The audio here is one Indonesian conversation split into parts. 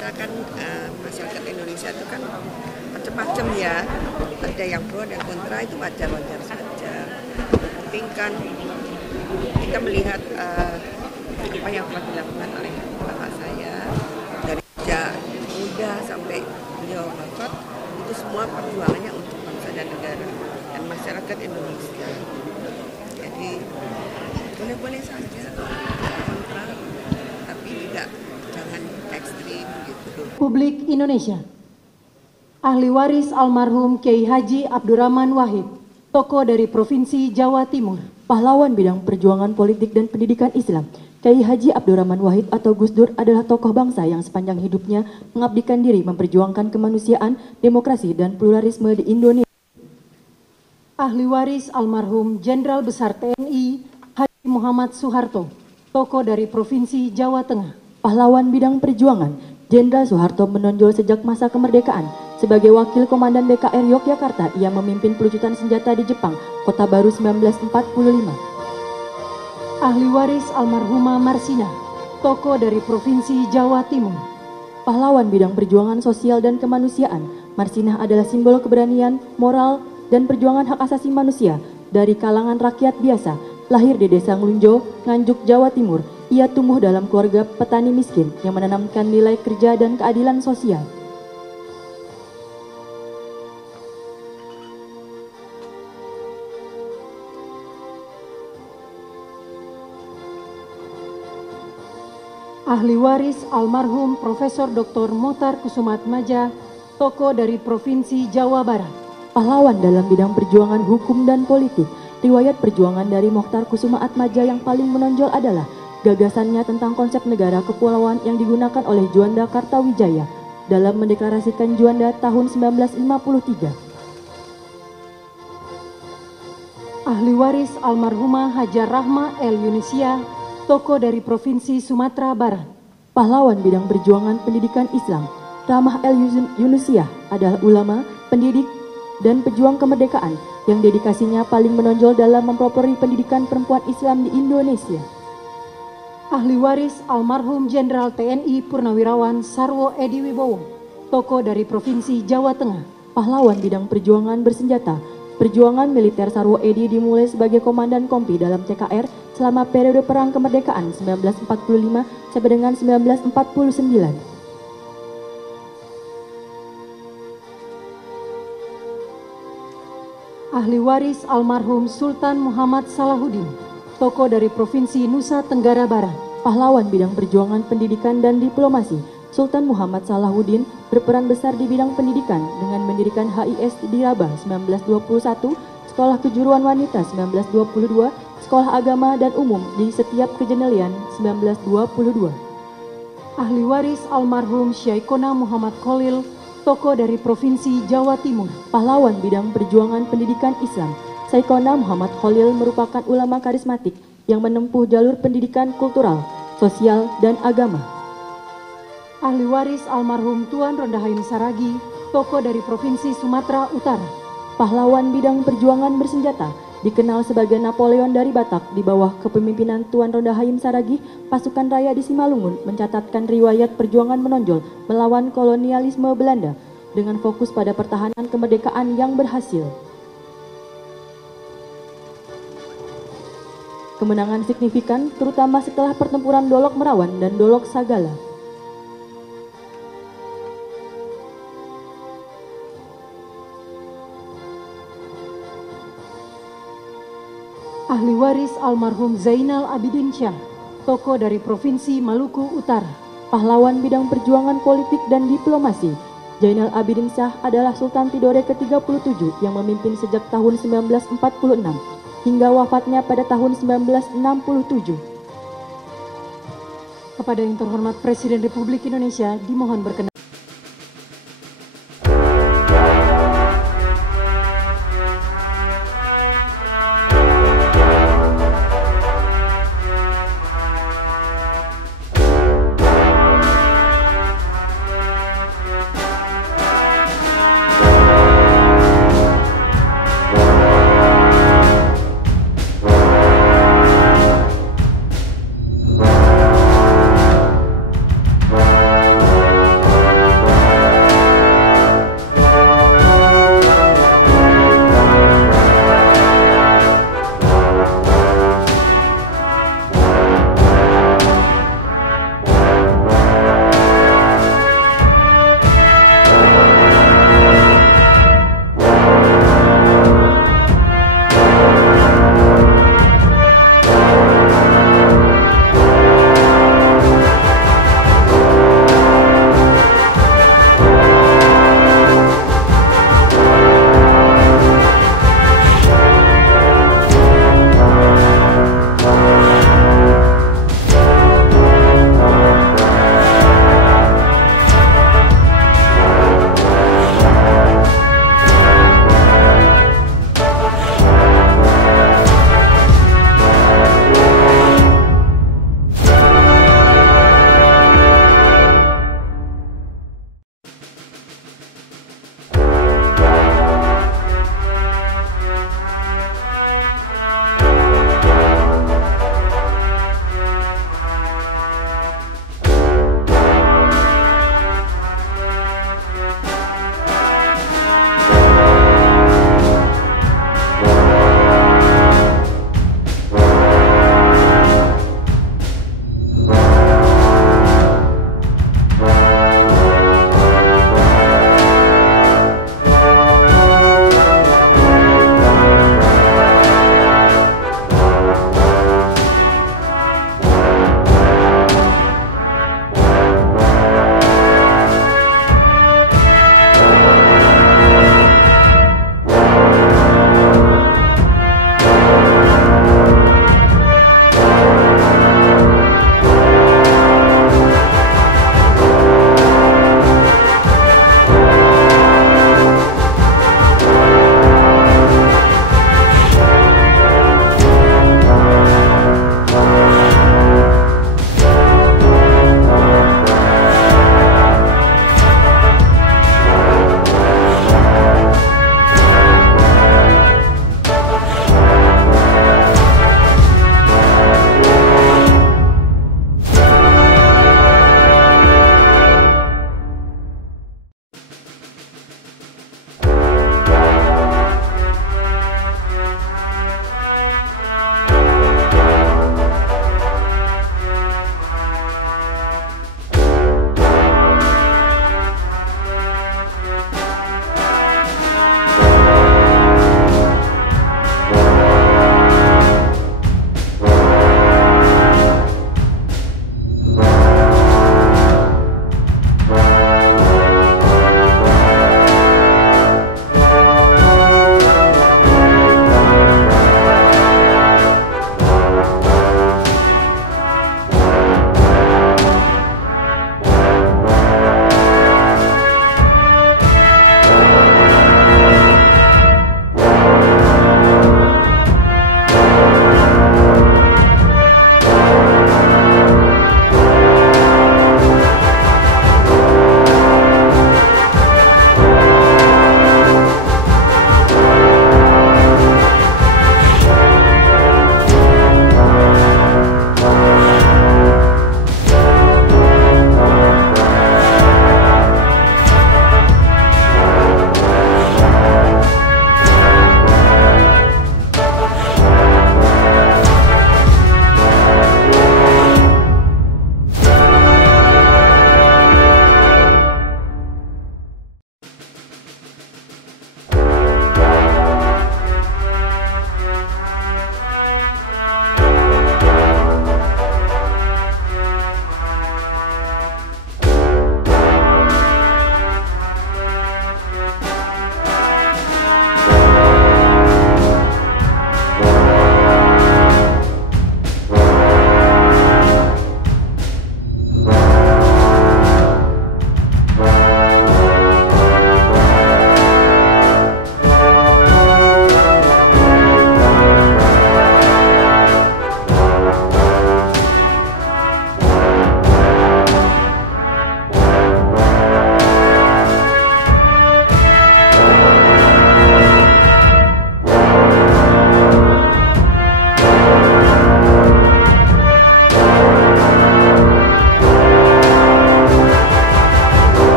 kita kan masyarakat Indonesia itu kan macam-macam ya, ada yang pro dan kontra, itu wajar-wajar saja. Penting kan kita melihat apa yang telah dilakukan oleh bapak saya dari sejak muda sampai beliau wafat, itu semua perjuangannya untuk bangsa dan negara dan masyarakat Indonesia. Jadi boleh-boleh saja kontra, tapi tidak jangan ekstrim gitu. Republik Indonesia. Ahli waris almarhum Kiai Haji Abdurrahman Wahid, tokoh dari Provinsi Jawa Timur, pahlawan bidang perjuangan politik dan pendidikan Islam. Kiai Haji Abdurrahman Wahid atau Gus Dur adalah tokoh bangsa yang sepanjang hidupnya mengabdikan diri memperjuangkan kemanusiaan, demokrasi, dan pluralisme di Indonesia. Ahli waris almarhum Jenderal Besar TNI Haji Muhammad Soeharto, tokoh dari Provinsi Jawa Tengah, pahlawan bidang perjuangan. Jenderal Soeharto menonjol sejak masa kemerdekaan. Sebagai wakil komandan BKR Yogyakarta, ia memimpin pelucutan senjata di Jepang, Kota Baru 1945. Ahli waris almarhumah Marsina, tokoh dari Provinsi Jawa Timur, pahlawan bidang perjuangan sosial dan kemanusiaan. Marsinah adalah simbol keberanian, moral, dan perjuangan hak asasi manusia dari kalangan rakyat biasa. Lahir di Desa Nglunjo, Nganjuk, Jawa Timur, ia tumbuh dalam keluarga petani miskin yang menanamkan nilai kerja dan keadilan sosial. Ahli waris almarhum Profesor Dr. Mochtar Kusumaatmadja, tokoh dari Provinsi Jawa Barat, pahlawan dalam bidang perjuangan hukum dan politik. Riwayat perjuangan dari Mochtar Kusumaatmadja yang paling menonjol adalah gagasannya tentang konsep negara kepulauan yang digunakan oleh Juanda Kartawijaya dalam mendeklarasikan Juanda tahun 1953. Ahli waris almarhumah Hajar Rahma El Yunisia, tokoh dari Provinsi Sumatera Barat, pahlawan bidang perjuangan pendidikan Islam. Rahmah El Yunisia adalah ulama, pendidik, dan pejuang kemerdekaan yang dedikasinya paling menonjol dalam mempelopori pendidikan perempuan Islam di Indonesia. Ahli waris almarhum Jenderal TNI Purnawirawan Sarwo Edi Wibowo, tokoh dari Provinsi Jawa Tengah, pahlawan bidang perjuangan bersenjata. Perjuangan militer Sarwo Edi dimulai sebagai komandan kompi dalam TKR selama periode Perang Kemerdekaan 1945 sampai dengan 1949. Ahli waris almarhum Sultan Muhammad Salahuddin, tokoh dari Provinsi Nusa Tenggara Barat, pahlawan bidang perjuangan pendidikan dan diplomasi. Sultan Muhammad Salahuddin berperan besar di bidang pendidikan dengan mendirikan HIS di Rabah 1921, Sekolah Kejuruan Wanita 1922, Sekolah Agama dan Umum di setiap Kejenelian 1922. Ahli waris almarhum Syaikona Muhammad Khalil, tokoh dari Provinsi Jawa Timur, pahlawan bidang perjuangan pendidikan Islam. Syaikona Muhammad Khalil merupakan ulama karismatik yang menempuh jalur pendidikan kultural, sosial, dan agama. Ahli waris almarhum Tuan Rondahaim Saragi, tokoh dari Provinsi Sumatera Utara, pahlawan bidang perjuangan bersenjata, dikenal sebagai Napoleon dari Batak. Di bawah kepemimpinan Tuan Rondahaim Saragi, pasukan raya di Simalungun mencatatkan riwayat perjuangan menonjol melawan kolonialisme Belanda dengan fokus pada pertahanan kemerdekaan yang berhasil. Kemenangan signifikan terutama setelah pertempuran Dolok Merawan dan Dolok Sagala. Ahli waris almarhum Zainal Abidin Syah, tokoh dari Provinsi Maluku Utara, pahlawan bidang perjuangan politik dan diplomasi. Zainal Abidin Syah adalah Sultan Tidore ke-37 yang memimpin sejak tahun 1946 hingga wafatnya pada tahun 1967. Kepada yang terhormat Presiden Republik Indonesia dimohon berkenan.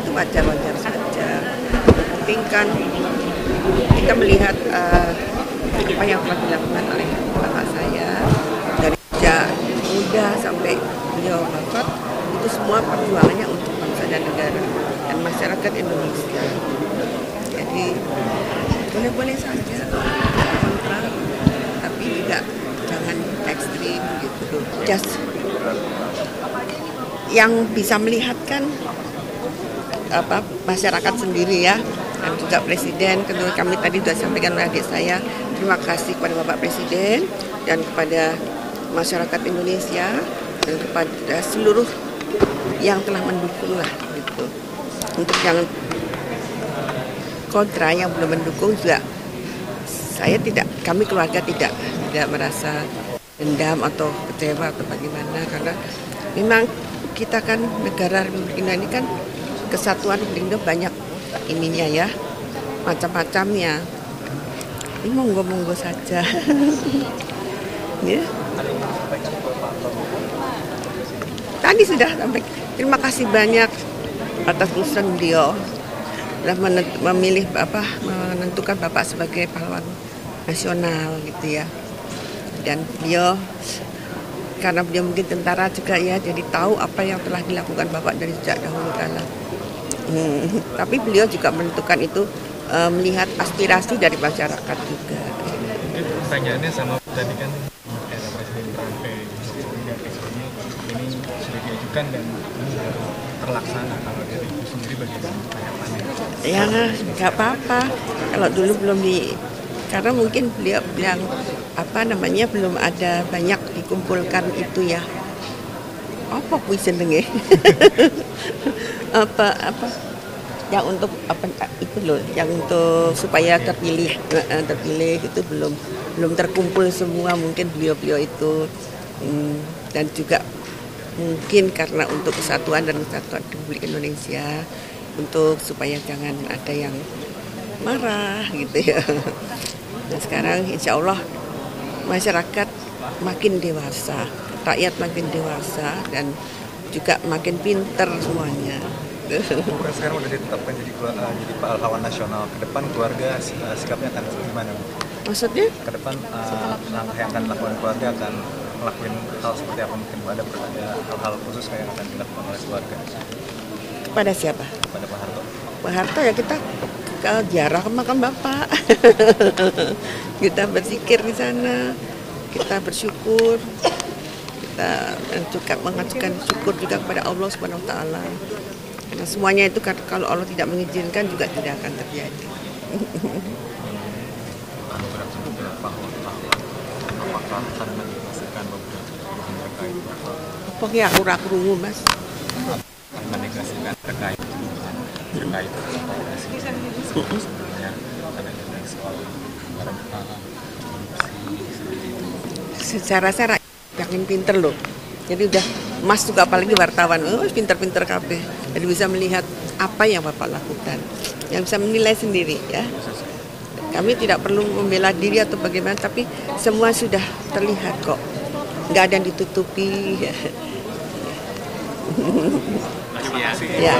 itu wajar-wajar saja. Penting kan kita melihat apa yang telah dilakukan oleh bapak saya dari sejak muda sampai beliau wafat, itu semua perjuangannya untuk bangsa dan negara dan masyarakat Indonesia. Jadi boleh-boleh saja kontra, tapi juga jangan ekstrim gitu. Just yang bisa melihatkan masyarakat sendiri ya, dan juga Presiden. Kedua kami tadi sudah sampaikan oleh adik saya, terima kasih kepada Bapak Presiden dan kepada masyarakat Indonesia dan kepada seluruh yang telah mendukung lah gitu. Untuk yang kontra, yang belum mendukung juga kami keluarga tidak merasa dendam atau kecewa atau bagaimana, karena memang kita kan negara Republik Indonesia ini kan kesatuan Republik Indonesia banyak ininya ya, macam-macamnya. Ini monggo-monggo saja. Ya. Tadi sudah sampai. Terima kasih banyak atas urusan beliau telah memilih menentukan Bapak sebagai pahlawan nasional gitu ya. Dan beliau karena beliau mungkin tentara juga ya, jadi tahu apa yang telah dilakukan Bapak dari sejak dahulu kala. Tapi beliau juga menentukan itu melihat aspirasi dari masyarakat juga. Mungkin pertanyaannya sama tadi kan era Presiden Trump ini sudah diajukan dan ini terlaksana. Kalau dari itu sendiri bagaimana tanggapannya? Ya nggak apa-apa. Kalau dulu belum karena mungkin beliau bilang belum ada banyak dikumpulkan itu ya. Apa jenenge? apa yang untuk itu loh, yang untuk supaya terpilih itu belum terkumpul semua, mungkin beliau itu dan juga mungkin karena untuk kesatuan dan kesatuan Republik Indonesia, untuk supaya jangan ada yang marah gitu ya. Nah, sekarang insya Allah masyarakat makin dewasa, rakyat makin dewasa dan juga makin pinter semuanya. Bukan sekarang udah ditetapkan jadi pahlawan nasional. Ke depan keluarga sikapnya akan gimana? Maksudnya? Ke depan langkah yang akan dilakukan keluarga akan melakukan hal seperti apa? Mungkin ada hal-hal khusus yang akan dilakukan oleh keluarga. Kepada siapa? Kepada Pak Harto. Pak Harto ya kita ke ziarah ke makam Bapak. Kita berzikir di sana, kita bersyukur. Kita juga mengajukan syukur juga kepada Allah Subhanahu wa taala. Karena semuanya itu kalau Allah tidak mengizinkan juga tidak akan terjadi. Pokoknya aku rakrungu Mas. Menegasikan terkait sebelumnya ada soal secara saya yakin pinter loh. Jadi udah Mas juga apalagi wartawan, pinter-pinter kabeh. Jadi bisa melihat apa yang Bapak lakukan, yang bisa menilai sendiri ya. Kami tidak perlu membela diri atau bagaimana, tapi semua sudah terlihat kok. Nggak ada yang ditutupi. Ya.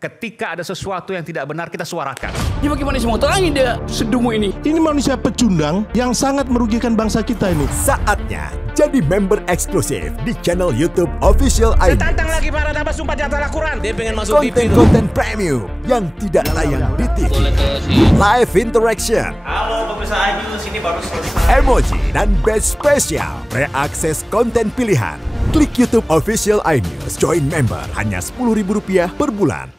Ketika ada sesuatu yang tidak benar, kita suarakan. Ya bagaimana semua terangin dia sedungu ini? Ini manusia pecundang yang sangat merugikan bangsa kita ini. Saatnya jadi member eksklusif di channel YouTube Official iNews. Tantang lagi para tambah sumpah di atas Al-Quran. Dia pengen masuk TV. Konten premium yang tidak tayang di TV. Live interaction. Halo pemirsa iNews, ini baru selesai. Emoji dan badge spesial. Reakses konten pilihan. Klik YouTube Official iNews. Join member hanya Rp10.000 per bulan.